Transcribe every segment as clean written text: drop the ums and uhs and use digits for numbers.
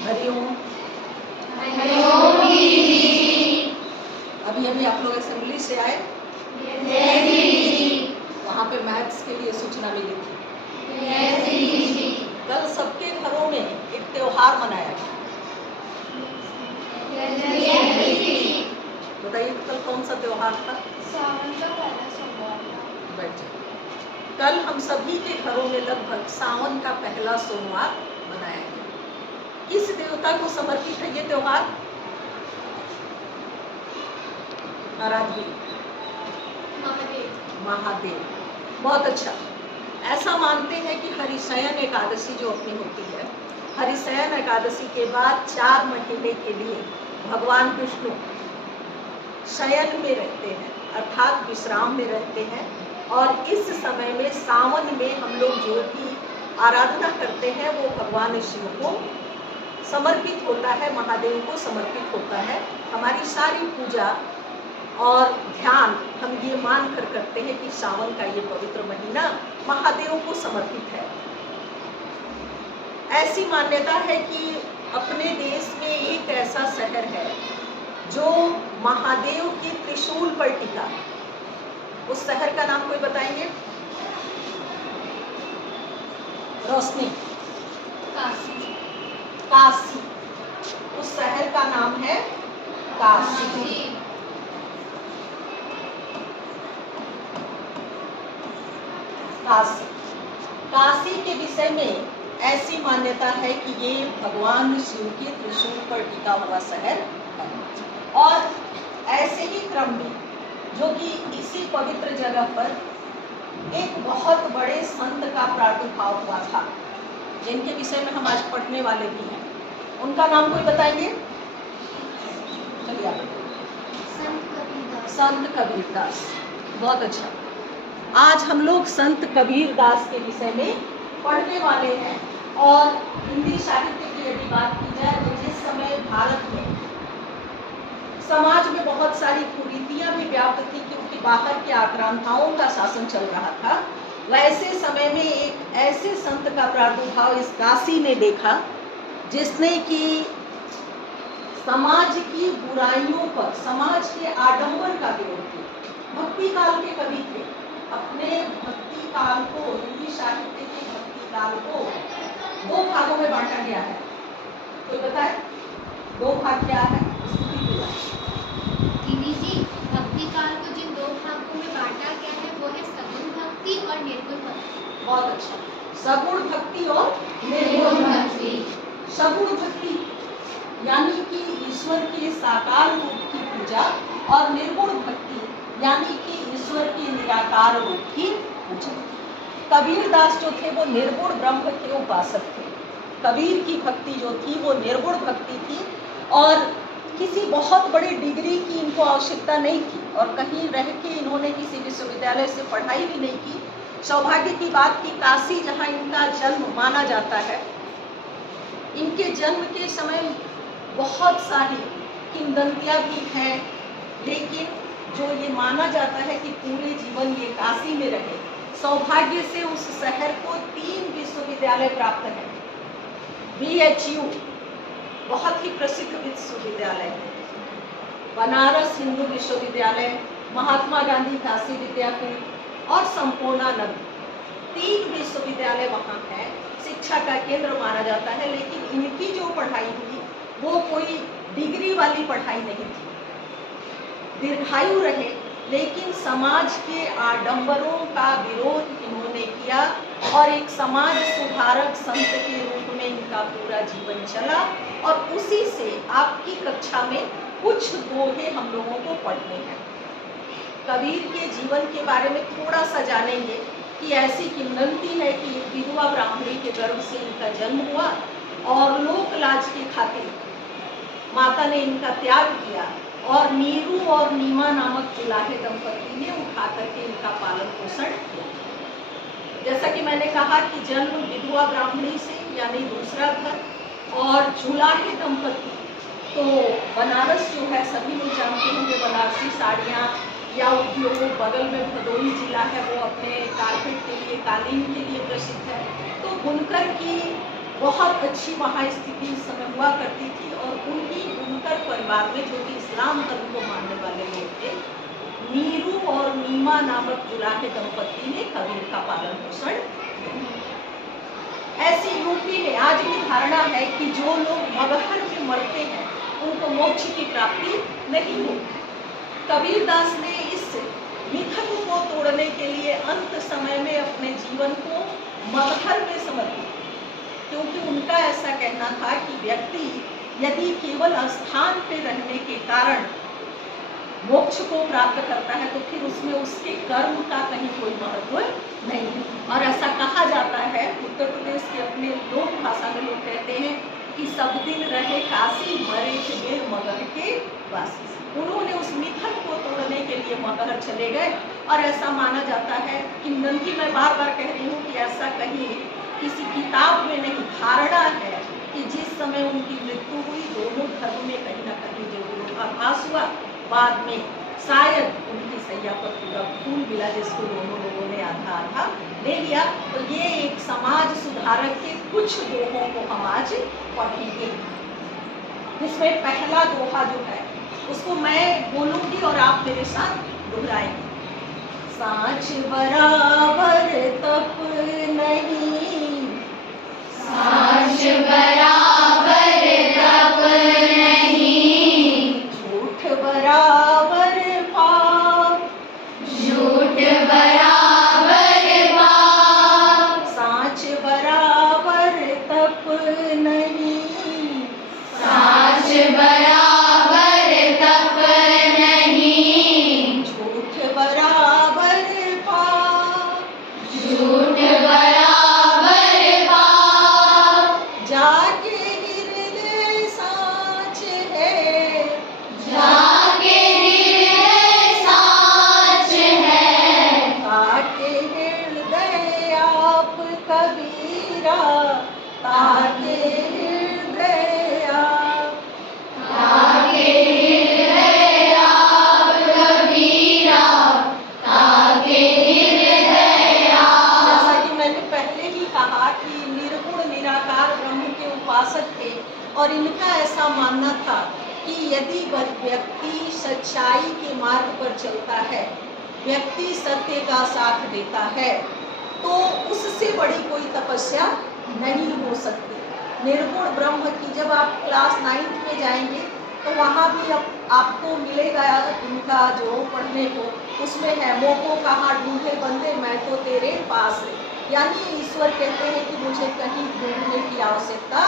हरिओम। हरिओम दीदी। अभी अभी आप लोग असेंबली से आए? यस दीदी। वहाँ पे मैथ्स के लिए सूचना मिली थी। यस दीदी। कल सबके घरों में एक त्योहार मनाया गया। यस दीदी। बताइए कल कौन सा त्योहार था? सावन का पहला सोमवार था। बैठे। कल हम सभी के घरों में लगभग सावन का पहला सोमवार मनाया गया। किस देवता को समर्पित है ये त्योहार? आराध्य महादेव। बहुत अच्छा। ऐसा मानते हैं कि हरिशयन एकादशी जो अपनी होती है, हरिशयन एकादशी के बाद 4 महीने के लिए भगवान विष्णु शयन में रहते हैं, अर्थात विश्राम में रहते हैं। और इस समय में सावन में हम लोग जो भी आराधना करते हैं वो भगवान शिव को समर्पित होता है, महादेव को समर्पित होता है। हमारी सारी पूजा और ध्यान हम ये मान कर करते हैं कि सावन का ये पवित्र महीना महादेव को समर्पित है। ऐसी मान्यता है कि अपने देश में एक ऐसा शहर है जो महादेव के त्रिशूल पर टिका है। उस शहर का नाम कोई बताएंगे? रोशनी। काशी। काशी। उस शहर का नाम है काशी। काशी। काशी के विषय में ऐसी मान्यता है कि ये भगवान शिव के त्रिशूल पर टिका हुआ शहर है। और ऐसे ही क्रम में जो कि इसी पवित्र जगह पर एक बहुत बड़े संत का प्रादुर्भाव हुआ था, जिनके विषय में हम आज पढ़ने वाले भी हैं। उनका नाम कोई बताएंगे? चलिए आप। संत कबीरदास। बहुत अच्छा। आज हम लोग संत कबीरदास के विषय में पढ़ने वाले हैं। और हिंदी साहित्य की यदि बात की जाए तो जिस समय भारत में समाज में बहुत सारी कुरीतियां भी व्याप्त थी क्योंकि बाहर के आक्रांताओं का शासन चल रहा था, वैसे समय में एक ऐसे संत का प्रादुर्भाव इस काशी ने देखा जिसने कि समाज की बुराइयों पर, समाज के आडंबर का विरोध किया। भक्ति काल के कवि थे। अपने भक्ति काल को, हिंदी साहित्य के भक्ति काल को 2 भागों में बांटा गया है। कोई बताए 2 भाग क्या है? दीदी जी, भक्ति काल को जिन 2 भागों में बांटा गया है वो है सगुण भक्ति और निर्गुण भक्ति। बहुत अच्छा। सगुण भक्ति और निर्गुण भक्ति। सगुण भक्ति यानी कि ईश्वर के साकार रूप की पूजा, और निर्गुण भक्ति यानी कि ईश्वर के निराकार रूप की पूजा। कबीरदास जो थे वो निर्गुण ब्रह्म के उपासक थे। कबीर की भक्ति जो थी वो निर्गुण भक्ति थी और किसी बहुत बड़ी डिग्री की इनको आवश्यकता नहीं थी और कहीं रह के इन्होंने किसी विश्वविद्यालय से पढ़ाई भी नहीं की। सौभाग्य की बात कि काशी जहाँ इनका जन्म माना जाता है, इनके जन्म के समय बहुत सारी किंवदंतियां भी हैं, लेकिन जो ये माना जाता है कि पूरे जीवन ये काशी में रहे। सौभाग्य से उस शहर को 3 विश्वविद्यालय प्राप्त हैं। BHU बहुत ही प्रसिद्ध विश्वविद्यालय है, बनारस हिंदू विश्वविद्यालय, महात्मा गांधी काशी विद्यापीठ और संपूर्णानंद, 3 विश्वविद्यालय वहाँ हैं। शिक्षा का केंद्र माना जाता है, लेकिन इनकी जो पढ़ाई हुई वो कोई डिग्री वाली पढ़ाई नहीं थी। दीर्घायु रहे, लेकिन समाज के आडंबरों का विरोध इन्होंने किया और एक समाज सुधारक संत के रूप में इनका पूरा जीवन चला। और उसी से आपकी कक्षा में कुछ दोहे हम लोगों को पढ़ने हैं। कबीर के जीवन के बारे में थोड़ा सा जानेंगे कि ऐसी किंवदंती है कि विधवा ब्राह्मणी के गर्भ से इनका जन्म हुआ और लोक लाज की खातिर माता ने इनका त्याग किया और नीरू और नीमा नामक दुलाहे दंपति ने उठा करके इनका पालन पोषण किया। जैसा कि मैंने कहा कि जन्म विधवा ब्राह्मणी से यानी दूसरा घर, और जुलाहे दंपति तो बनारस जो है सभी लोग जानते होंगे, बनारसी साड़ियाँ या उद्योग, बगल में भदोही जिला है वो अपने कारपेट के लिए, कालीन के लिए प्रसिद्ध है। तो बुनकर की बहुत अच्छी वहाँ स्थिति उस समय हुआ करती थी और उनकी बुनकर परिवार में, जो कि इस्लाम धर्म को मानने वाले लोग थे, नीरू और नीमा नामक जुलाहे दंपति ने कबीर का पालन पोषण किया। ऐसी यूपी में आज की धारणा है कि जो लोग मगहर में मरते हैं उनको मोक्ष की प्राप्ति नहीं होती। कबीरदास ने इस मिथक को तोड़ने के लिए अंत समय में अपने जीवन को मगहर में समर्पित, क्योंकि उनका ऐसा कहना था कि व्यक्ति यदि केवल स्थान पे रहने के कारण मोक्ष को प्राप्त करता है तो फिर उसमें उसके कर्म का कहीं कोई महत्व नहीं है। और ऐसा कहा जाता है, उत्तर प्रदेश के अपने लोक भाषा में लोग कहते हैं कि सब दिन रहे काशी, मरे थे मगहर के वासी। उन्होंने उस मिथक को तोड़ने के लिए मगहर चले गए और ऐसा माना जाता है, किंवदंती मैं बार बार कह रही हूँ कि ऐसा कहीं किसी किताब में नहीं, धारणा है कि जिस समय उनकी मृत्यु हुई दोनों धर्म में कहीं ना कहीं जो विरोधाभास हुआ, बाद में शायद उनकी सैया पर पूरा फूल मिला जिसको दोनों लोगों ने आधा आधा ले लिया। तो ये एक समाज सुधारक के कुछ दोहों को हम आज पढ़ेंगे, जिसमें पहला दोहा जो है उसको मैं बोलूंगी और आप मेरे साथ दोहराएंगे। सांच बराबर तप नहीं, सांच बराबर तप नहीं, झूठ बराबर पाप, झूठ बराबर पाप, सांच बराबर तप नहीं, सांच बराबर तप नहीं, झूठ बराबर पाप, झूठ बराबर पाप, जाके हृदय सांच है, जाके हृदय सांच है, ताके हृदय आप कबीरा, ताके हृदय आप, ताके हृदय आप कबीरा, ताके हृदय आप। जैसा कि मैंने पहले ही कहा कि निर्गुण निराकार ब्रह्म के उपासक थे और इनका ऐसा मानना था कि यदि व्यक्ति सच्चाई के मार्ग पर चलता है, व्यक्ति सत्य का साथ देता है, तो उससे बड़ी कोई तपस्या नहीं हो सकती। निर्गुण ब्रह्म की जब आप क्लास 9th में जाएंगे तो वहाँ भी आपको मिलेगा इनका जो पढ़ने को, उसमें है मोको कहाँ ढूंढे बंदे मैं तो तेरे पास। यानी ईश्वर कहते हैं कि मुझे कहीं ढूंढने की आवश्यकता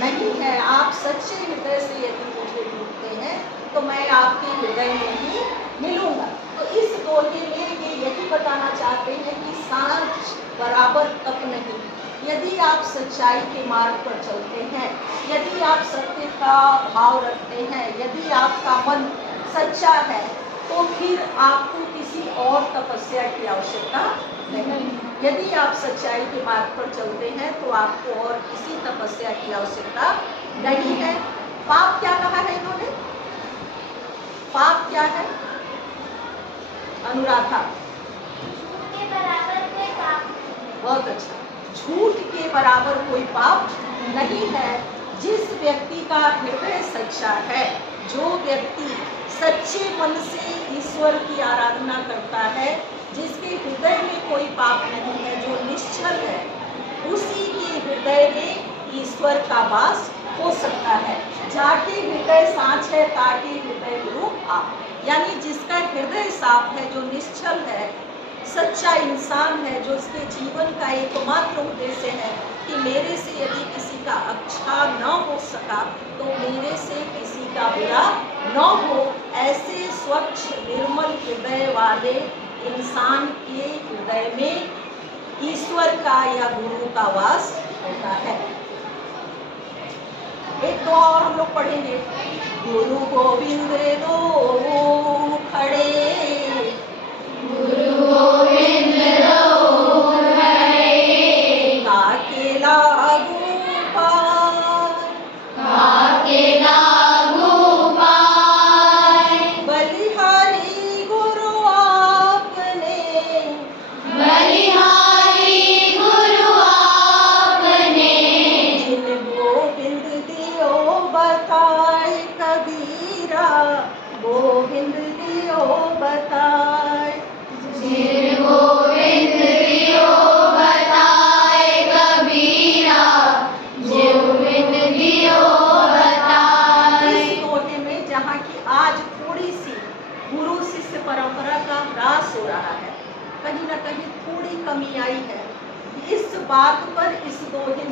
नहीं है, आप सच्चे हृदय से यदि मुझे ढूंढते हैं तो मैं आपके हृदय में ही मिलूंगा। तो इस दोहे में ये यही बताना चाहते हैं कि सांच बराबर तप नहीं। यदि आप सच्चाई के मार्ग पर चलते हैं, यदि आप सत्य का भाव रखते हैं, यदि आपका मन सच्चा है, तो फिर आपको किसी और तपस्या की आवश्यकता नहीं। यदि आप सच्चाई के मार्ग पर चलते हैं तो आपको और किसी तपस्या की आवश्यकता नहीं है। पाप क्या कहा है इन्होंने? पाप क्या है अनुराधा? के बराबर कोई पाप नहीं। बहुत अच्छा, झूठ के बराबर कोई पाप नहीं है। जिस व्यक्ति का हृदय सच्चा है, जो व्यक्ति सच्चे मन से ईश्वर की आराधना करता है, जिसके हृदय में कोई पाप नहीं है, जो निश्चल है, उसी के हृदय में ईश्वर का वास हो सकता है। जाके हृदय सांच है, ताके हृदय गुरु आप। यानी जिसका हृदय साफ है, जो निश्चल है, सच्चा इंसान है, जो उसके जीवन का एकमात्र उद्देश्य है कि मेरे से यदि किसी का अच्छा न हो सका तो मेरे से किसी का बुरा न हो, ऐसे स्वच्छ निर्मल हृदय वाले इंसान के हृदय में ईश्वर का या गुरु का वास होता है। एक दो और हम लोग पढ़ेंगे। गुरु गोविंद दो खड़े, गुरु गोविंद दो खड़े, काके लागू पार, काके लागू पार, बलिहारी गुरु आपने, बलिहारी गुरु आपने,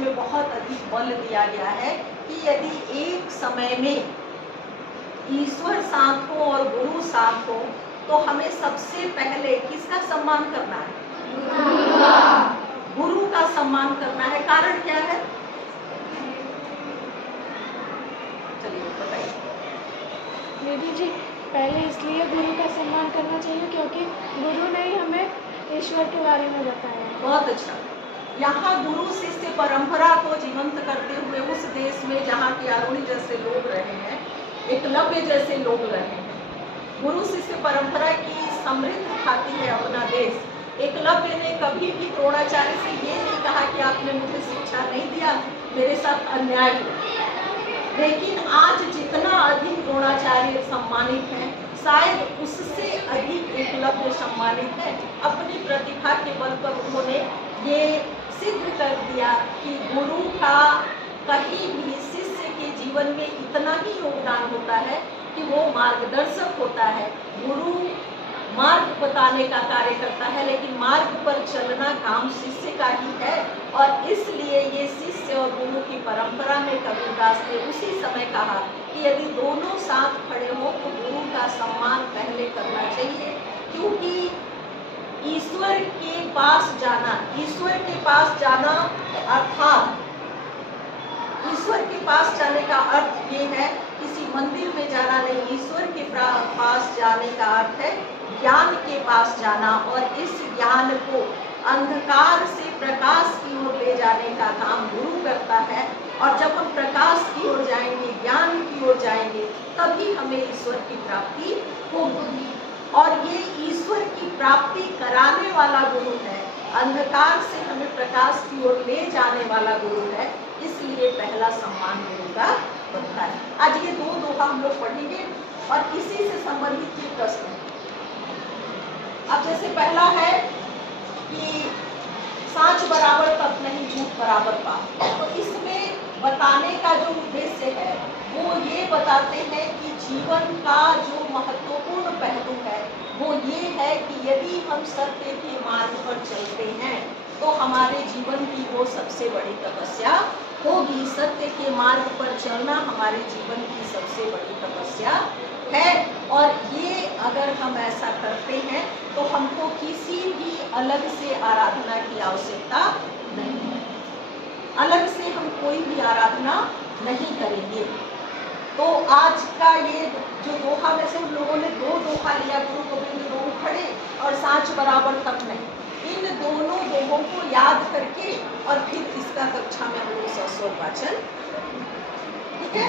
में बहुत अधिक बल दिया गया है कि यदि एक समय में ईश्वर साथ हो और गुरु साथ हो तो हमें सबसे पहले किसका सम्मान करना है? गुरु का सम्मान करना है। कारण क्या है? चलिए बताइए। दीदी जी, पहले इसलिए गुरु का सम्मान करना चाहिए क्योंकि गुरु ने ही हमें ईश्वर के बारे में बताया है। बहुत अच्छा। यहाँ गुरु शिष्य परंपरा को जीवंत करते हुए उस देश में जहाँ की अरुणी जैसे लोग रहे हैं, एकलव्य जैसे लोग रहे हैं, गुरु शिष्य परंपरा की समृद्ध खाती है अपना देश। एकलव्य ने कभी भी द्रोणाचार्य से ये नहीं कहा कि आपने मुझे शिक्षा नहीं दिया, मेरे साथ अन्याय हो। लेकिन आज जितना अधिक द्रोणाचार्य सम्मानित हैं, शायद उससे अधिक एकलव्य सम्मानित है। अपनी प्रतिभा के बल पर उन्होंने ये सिद्ध कर दिया कि गुरु का कहीं भी शिष्य के जीवन में इतना ही योगदान होता है कि वो मार्गदर्शक होता है। गुरु मार्ग बताने का कार्य करता है, लेकिन मार्ग पर चलना काम शिष्य का ही है। और इसलिए ये शिष्य और गुरु की परंपरा में कबीरदास ने उसी समय कहा कि यदि दोनों साथ खड़े हो तो गुरु का सम्मान पहले करना चाहिए, क्योंकि ईश्वर के पास जाना, ईश्वर के पास जाना अर्थात ईश्वर के पास जाने का अर्थ ये है किसी मंदिर में जाना नहीं। ईश्वर के पास जाने का अर्थ है ज्ञान के पास जाना, और इस ज्ञान को अंधकार से प्रकाश की ओर ले जाने का काम गुरु करता है। और जब हम प्रकाश की ओर जाएंगे, ज्ञान की ओर जाएंगे, तभी हमें ईश्वर की प्राप्ति होगी। और ये ईश्वर की प्राप्ति कराने वाला गुरु है, अंधकार से हमें प्रकाश की ओर ले जाने वाला गुरु है। इसलिए पहला सम्मान गुरु का बनता है। आज ये दो दोहा हम लोग पढ़ेंगे और इसी से संबंधित ये प्रश्न है। अब जैसे पहला है कि साँच बराबर तप नहीं, झूठ बराबर पाप। तो इसमें बताने का जो उद्देश्य है वो ये बताते हैं कि जीवन का जो महत्वपूर्ण पहलू है वो ये है कि यदि हम सत्य के मार्ग पर चलते हैं तो हमारे जीवन की वो सबसे बड़ी तपस्या होगी। सत्य के मार्ग पर चलना हमारे जीवन की सबसे बड़ी तपस्या है। और ये अगर हम ऐसा करते हैं तो हमको किसी भी अलग से आराधना की आवश्यकता नहीं है। अलग से हम कोई भी आराधना नहीं करेंगे। तो आज का ये जो दोहा में से हम लोगों ने दो दोहा लिया, गुरु गोविंद दोनों खड़े और साँच बराबर तप नहीं, इन दोनों दोहों को याद करके और फिर इसका कक्षा में हम लोग सस्वर वाचन, ठीक है।